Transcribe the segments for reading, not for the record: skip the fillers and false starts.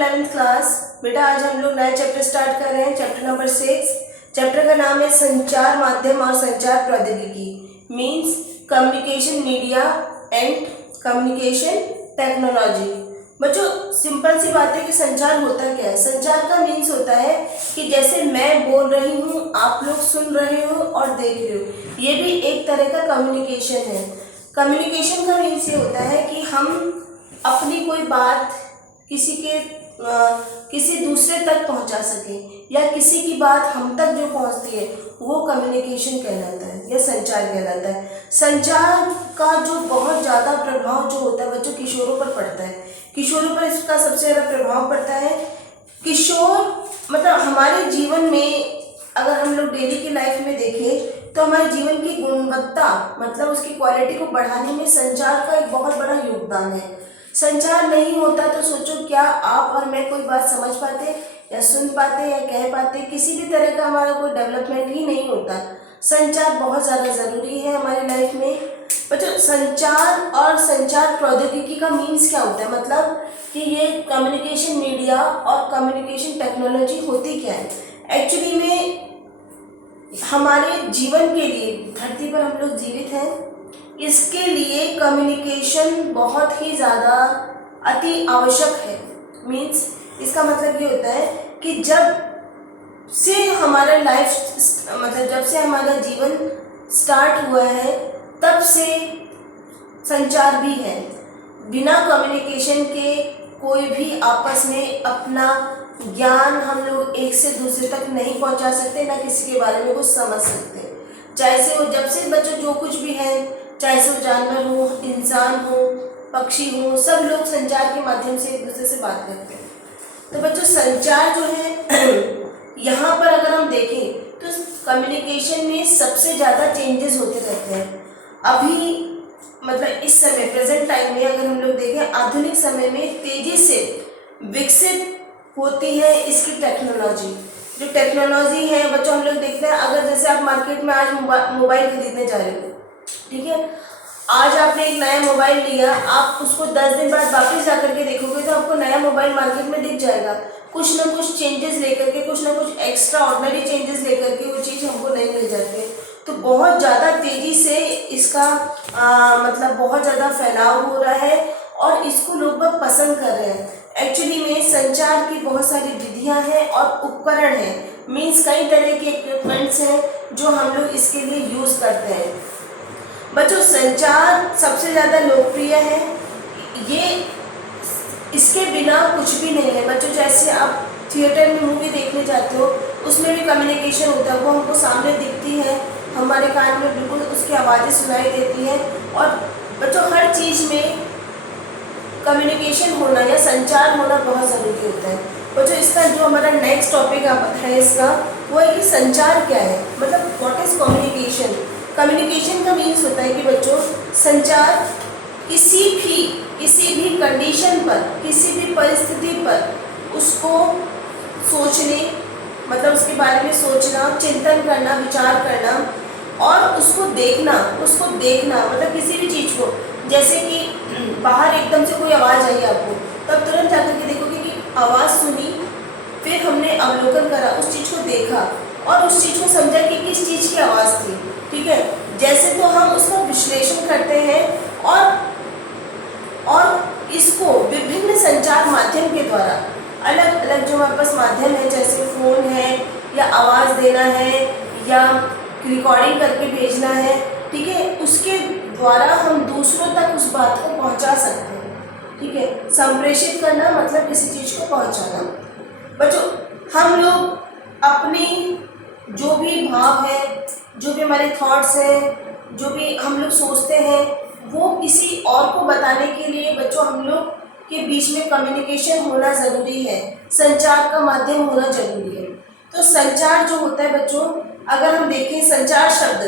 11th class. बेटा आज हम लोग नया चैप्टर स्टार्ट कर रहे हैं, चैप्टर नंबर 6। चैप्टर का नाम है संचार माध्यम और संचार प्रौद्योगिकी, means communication media and communication technology. बच्चों सिंपल सी बात है कि संचार होता क्या है। संचार का मीन्स होता है कि जैसे मैं बोल रही हूँ, आप लोग सुन रहे हो और देख रहे हो, ये भी एक तरह का कम्युनिकेशन है। कम्युनिकेशन का मीन्स ये होता है कि हम अपनी कोई बात किसी दूसरे तक पहुंचा सकें, या किसी की बात हम तक जो पहुंचती है वो कम्युनिकेशन कहलाता है या संचार कहलाता है। संचार का जो बहुत ज़्यादा प्रभाव जो होता है बच्चों किशोरों पर पड़ता है। किशोरों पर इसका सबसे ज़्यादा प्रभाव पड़ता है। किशोर मतलब हमारे जीवन में अगर हम लोग डेली की लाइफ में देखें तो हमारे जीवन की गुणवत्ता मतलब उसकी क्वालिटी को बढ़ाने में संचार का एक बहुत बड़ा योगदान है। संचार नहीं होता तो सोचो क्या आप और मैं कोई बात समझ पाते या सुन पाते या कह पाते, किसी भी तरह का हमारा कोई डेवलपमेंट ही नहीं होता। संचार बहुत ज़्यादा ज़रूरी है हमारी लाइफ में। बच्चों संचार और संचार प्रौद्योगिकी का मीन्स क्या होता है, मतलब कि ये कम्युनिकेशन मीडिया और कम्युनिकेशन टेक्नोलॉजी होती क्या है। एक्चुअली में हमारे जीवन के लिए धरती पर हम लोग जीवित हैं, इसके लिए कम्युनिकेशन बहुत ही ज़्यादा अति आवश्यक है। मीन्स इसका मतलब ये होता है कि जब से हमारा जब से हमारा जीवन स्टार्ट हुआ है तब से संचार भी है। बिना कम्युनिकेशन के कोई भी आपस में अपना ज्ञान हम लोग एक से दूसरे तक नहीं पहुंचा सकते, ना किसी के बारे में कुछ समझ सकते। चाहे से वो जब से बच्चों जो कुछ भी है, चाहे से वो जानवर हो, इंसान हो, पक्षी हो, सब लोग संचार के माध्यम से एक दूसरे से बात करते हैं। तो बच्चों संचार जो है यहाँ पर अगर हम देखें तो कम्युनिकेशन में सबसे ज़्यादा चेंजेस होते रहते हैं। अभी मतलब इस समय प्रेजेंट टाइम में अगर हम लोग देखें, आधुनिक समय में तेजी से विकसित होती है इसकी टेक्नोलॉजी। जो टेक्नोलॉजी है बच्चों हम लोग देखते हैं, अगर जैसे आप मार्केट में आज मोबाइल खरीदने जा रहे हो, ठीक है, आज आपने एक नया मोबाइल लिया, आप उसको 10 दिन बाद वापस जा करके देखोगे तो आपको नया मोबाइल मार्केट में दिख जाएगा। कुछ ना कुछ चेंजेस लेकर के, कुछ ना कुछ एक्स्ट्रा ऑर्डिनरी चेंजेस लेकर के वो चीज़ हमको नहीं मिल जाती है। तो बहुत ज़्यादा तेज़ी से इसका मतलब बहुत ज़्यादा फैलाव हो रहा है और इसको लोग बहुत पसंद कर रहे हैं। एक्चुअली में संचार की बहुत सारी विधियां हैं और उपकरण हैं, मीन्स कई तरह के इक्विपमेंट्स हैं जो हम लोग इसके लिए यूज़ करते हैं। बच्चों संचार सबसे ज़्यादा लोकप्रिय है, ये इसके बिना कुछ भी नहीं है। बच्चों जैसे आप थिएटर में मूवी देखने जाते हो, उसमें भी कम्युनिकेशन होता है, वो हमको सामने दिखती है, हमारे कान में बिल्कुल उसकी आवाज़ें सुनाई देती हैं। और बच्चों हर चीज़ में कम्युनिकेशन होना या संचार होना बहुत ज़रूरी होता है। बच्चों इसका जो हमारा नेक्स्ट टॉपिक है इसका वो है कि संचार क्या है, मतलब व्हाट इज़ कम्युनिकेशन। कम्युनिकेशन का मीन्स होता है कि बच्चों संचार किसी भी कंडीशन पर, किसी भी परिस्थिति पर उसको सोचने मतलब उसके बारे में सोचना, चिंतन करना, विचार करना और उसको देखना मतलब किसी भी चीज़ को, जैसे कि बाहर एकदम से कोई आवाज़ आई आपको, तब तुरंत जाकर के देखोगे कि आवाज़ सुनी, फिर हमने अवलोकन करा, उस चीज़ को देखा और उस चीज़ को समझा कि किस चीज़ की आवाज़ थी, ठीक है। जैसे तो हम उसका विश्लेषण करते हैं और इसको विभिन्न संचार माध्यम के द्वारा अलग अलग जो हमारे पास माध्यम है, जैसे फ़ोन है या आवाज़ देना है या रिकॉर्डिंग करके भेजना है, ठीक है, उसके द्वारा हम दूसरों तक उस बात को पहुंचा सकते हैं, ठीक है। संप्रेषित करना मतलब किसी चीज़ को पहुंचाना। बच्चों हम लोग अपनी जो भी भाव है, जो भी हमारे थॉट्स हैं, जो भी हम लोग सोचते हैं, वो किसी और को बताने के लिए बच्चों हम लोग के बीच में कम्युनिकेशन होना ज़रूरी है, संचार का माध्यम होना ज़रूरी है। तो संचार जो होता है बच्चों, अगर हम देखें संचार शब्द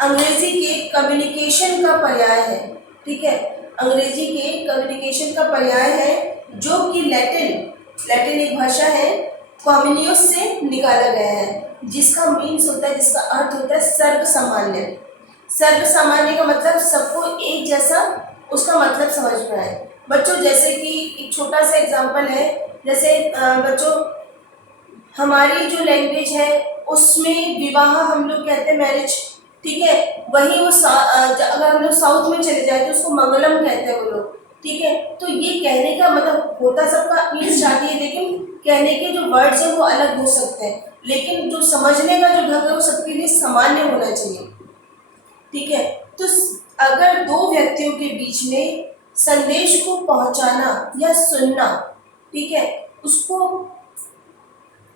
अंग्रेजी के कम्युनिकेशन का पर्याय है, ठीक है, अंग्रेजी के कम्युनिकेशन का पर्याय है जो कि लैटिन एक भाषा है, कम्युनियोस से निकाला गया है, जिसका मीन्स होता है, जिसका अर्थ होता है सर्वसामान्य। सर्वसामान्य का मतलब सबको एक जैसा उसका मतलब समझ में आए। बच्चों जैसे कि एक छोटा सा एग्जांपल है, जैसे बच्चों हमारी जो लैंग्वेज है उसमें विवाह हम लोग कहते हैं मैरिज, ठीक है। वही वो अगर हम लोग साउथ में चले जाए तो उसको मंगलम कहते हैं वो लोग, ठीक है। तो ये कहने का मतलब होता सबका मीन्स शादी है, लेकिन कहने के जो वर्ड्स हैं वो अलग हो सकते हैं, लेकिन जो समझने का जो ढंग है वो सबके लिए सामान्य होना चाहिए, ठीक है। तो अगर दो व्यक्तियों के बीच में संदेश को पहुंचाना या सुनना, ठीक है, उसको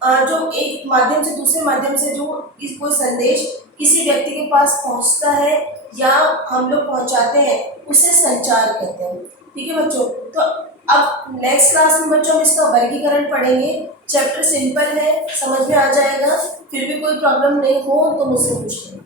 जो एक माध्यम से दूसरे माध्यम से जो इस कोई संदेश किसी व्यक्ति के पास पहुंचता है या हम लोग पहुंचाते हैं उसे संचार कहते हैं, ठीक है बच्चों। तो अब नेक्स्ट क्लास में बच्चों हम इसका वर्गीकरण पढ़ेंगे। चैप्टर सिंपल है, समझ में आ जाएगा। फिर भी कोई प्रॉब्लम नहीं हो तो मुझसे पूछ लेना।